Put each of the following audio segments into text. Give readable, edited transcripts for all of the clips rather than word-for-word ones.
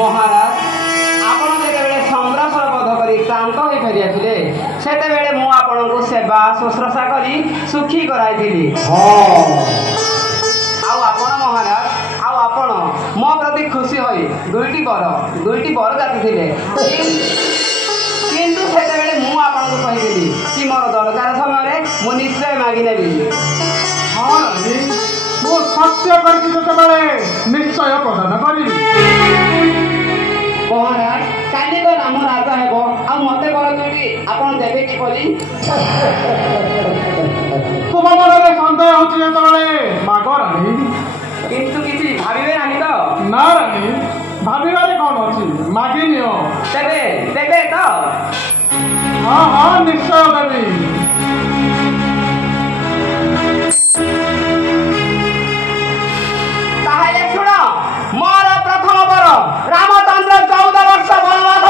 महाराज आपण जेतेबेले संग्रासर बध करी क्लांत होई फेरी आथिले सेतेबेले मु आपनको सेवा शुश्रूषा करी सुखी कराइथिली आउ आपण महाराज आउ आपण मो प्रति खुशी होई दुईटी बर जाति थिले किंतु सेतेबेले मु आपनको कहिदिली कि मोर दरकार समय मु निश्चय मागी नेबी हाँ मो सत्य करके जेतेबेले निश्चय प्रदान करी महाराज काली तो नाम राजा हेबो आ मते बर दुईटी आपण देबे कि पली तुम मनरे सन्देह होची जेतेबेले माग रानी किंतु किछि भाबिबे नाही तो ना रानी भाबिबारे कौन अछि मागी नियो देबे तो हाँ हाँ निश्चय देवी ताहेले सुनो मोर प्रथम बर रामचंद्र 14 वर्ष वनवास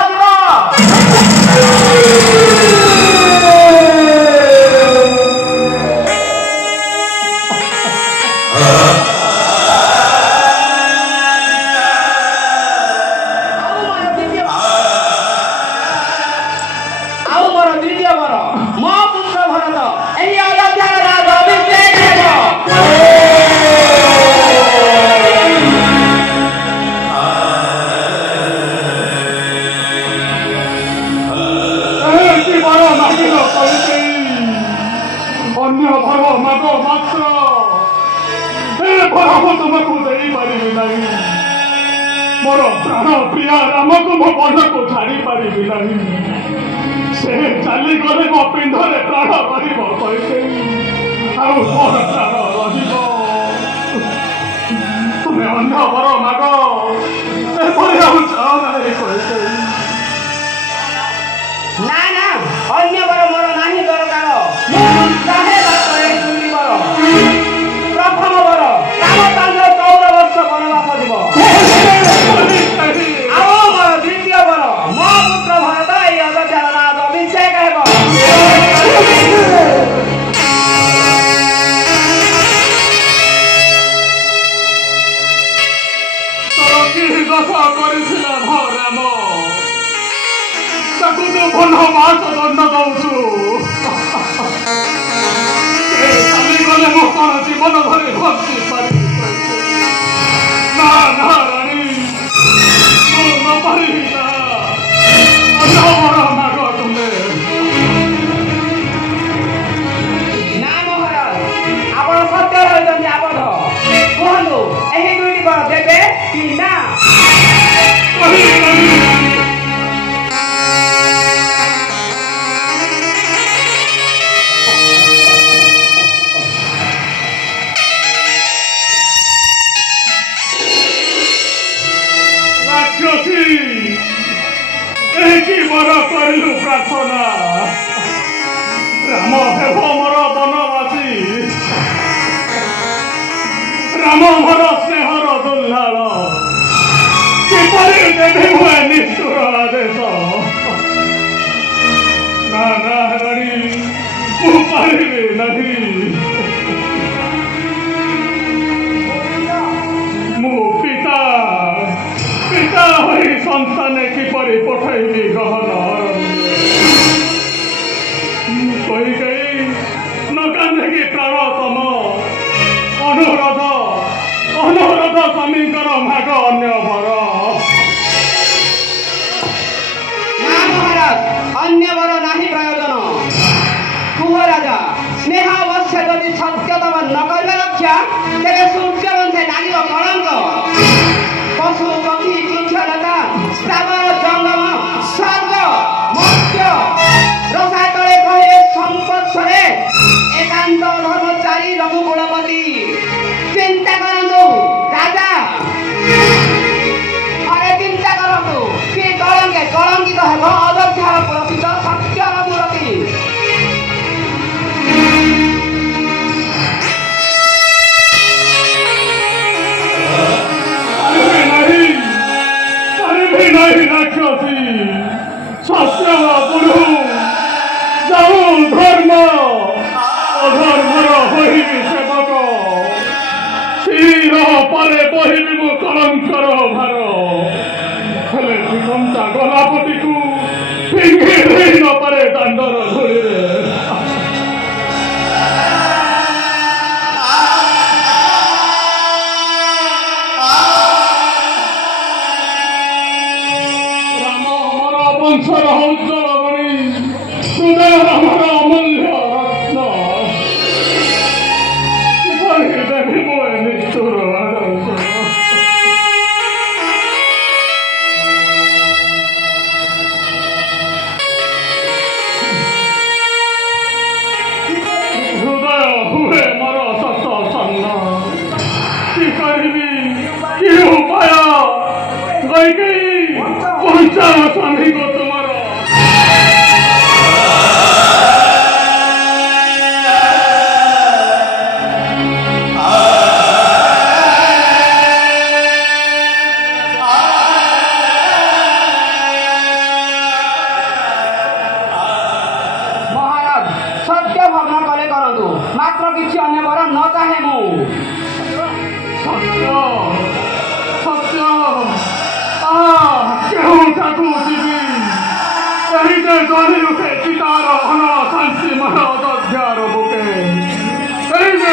जीव मोर प्राण प्रिया राम को मो बन को छाड़ी पारि नहीं से चली गले मो पिंडरे प्राण पारिब मोर प्राण तुम्हें अन्य वर माग ना ना अन्य बर मोर नाही दरकार प्रथम बर रामचंद्र 14 वर्ष वनवास जीव द्वितीय बर मो पुत्र भरत ये अयोध्या राज अभिषेक हेब वनवास दंड दौचु चली गले मो कौन जीवन धरी भक्ति पारि ना ना रानी न पारि माग तुम्हें ना महाराज आपण सत्य रहित आबद्ध कहलु एही दुईटी बर देबे कि ना मोर करू प्रार्थना राम हेब मोर बनवासी राम मोर स्नेहर दुल्हाल किपरि देवी हुए निष्ठुर आदेश ना ना रानी मु पारिबे नहीं मु पिता होई संतान किपरि पठाइबी गहन कही कही न कांधे प्राणतम अनुरोध स्वामीकर भाग अन्य वर ना महाराज अन्य वर नाही प्रयोजन कुह राजा स्नेह अवश्य यदि सत्यतम न करबे रक्षा तेरे सूर्य वंशे नागिब कलंक पशु पक्षी वृक्षलता स्थावर जंगम स्वर्ग मत्स्य रसा तले कहे संपत्सरे एकांत धर्मचारी रघुकुलपति चिंता करंतु राजा अरे चिंता करंतु कि कलंकित हेब अयोध्यार प्रसिद्ध सत्यर मूर्ति नहीं ହେଲେ ଜୀବନଟା ଗଲାପତିକୁ ଫିଙ୍ଗି ଦେଇ ନପାରେ ଦାଣ୍ଡର ଧୂଳିରେ। ରାମ ଆମର ବଂଶର ଉଜ୍ଜଳ ମଣି, ହୃଦୟ ଆମର ଅମୂଲ୍ୟ ରତ୍ନ। କିପରି ଦେବି ମୁଁ ଏ ନିଷ୍ଠୁର ଆଦର୍ଶ? ହୃଦୟ ହୁଏ ମୋର ସତ ସନ୍ନ। କି କରିବି କି ଉପାୟ? କୈକେୟୀ ପଞ୍ଚାଳ ସ୍ୱାମୀକୁ ତୁମର। ମହାରାଜ ସତ୍ୟ ଭଗ୍ନ କଲେ କରନ୍ତୁ, ମାତ୍ର କିଛି ଅନ୍ୟ ବର ନ ଚାହେଁ ମୁଁ। ସତ୍ୟ ସତ୍ୟ କେଉଁଠାକୁ ଯିବି? ଏହି ଯେ ଜଳି ଉଠେ ଚିତାର ଘନ ଶାନ୍ତି ମନ ଅଯୋଧ୍ୟାର ବୁକେ, ଏହି ଯେ